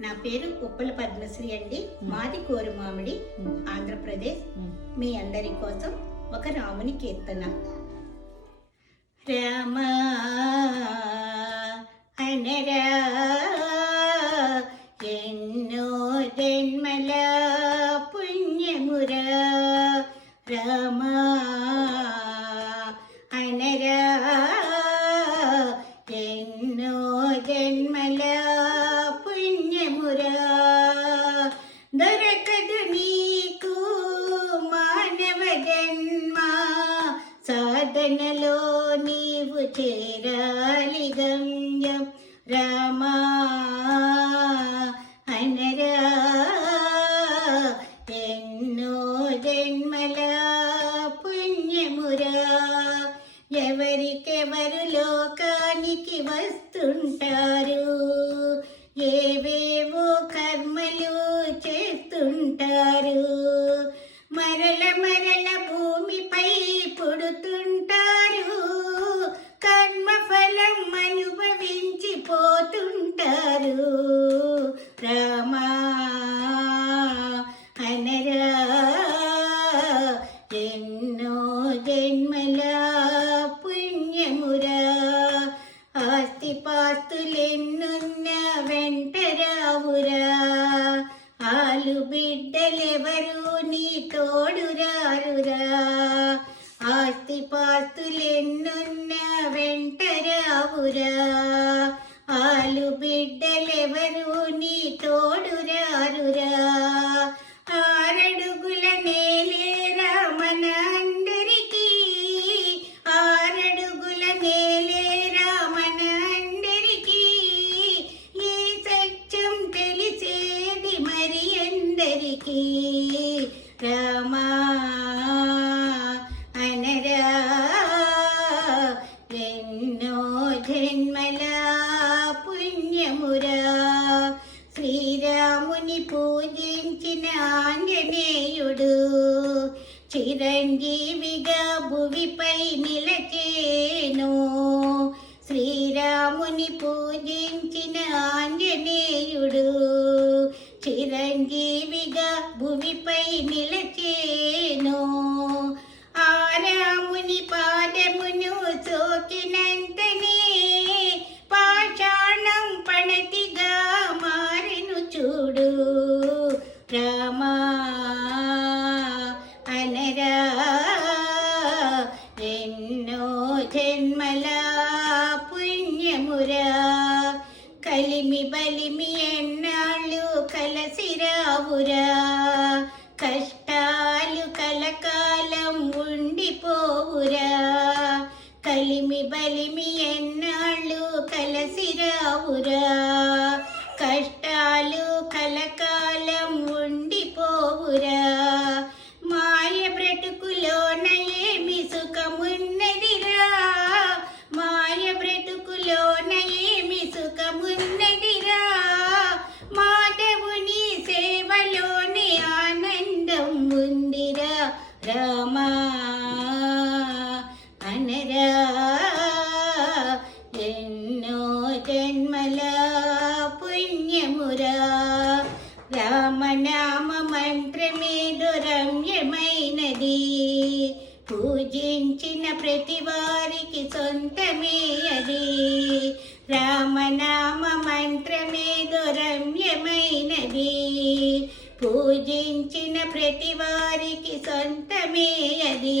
నా పేరు ఉప్పల పద్మశ్రీ అండి. మాది కోరుమామిడి ఆంధ్రప్రదేశ్. మీ అందరి కోసం ఒక రాముని కీర్తన. రామ అనరా ఎన్నో జన్మల పుణ్యమురా. రామ నీవు చేరాలి గమ్యం రామా అనరా ఎన్నో జన్మల పుణ్యమురా. ఎవరికెవరు లోకానికి వస్తుంటా? రావురా. ఆలు బిడ్డలెవరు నీ తోడు రారురా ఆరడుగుల నేలేరా మన అందరికీ ఆరడుగుల నేలేరా మన అందరికీ ఈ సత్యం తెలిసేది మరి అందరికీ. రామా అనరా. ఎన్నో చిరంజీవిగా భువిపై నిలచేను కలిమి బలిమి ఎన్నాళ్ళు కలసి కష్టాలు కలకాలం ఉండిపోవురా? కలిమి బలిమి ఎన్నాళ్ళు కలసిరావురా? రా ఎన్నో జన్మల పుణ్యమురా రామనామ మంత్రమేదో రమ్యమైనది పూజించిన ప్రతి వారికి సొంతమే అది రామనామ మంత్రమేదో రమ్యమైనది పూజించిన ప్రతి వారికి సొంతమే అది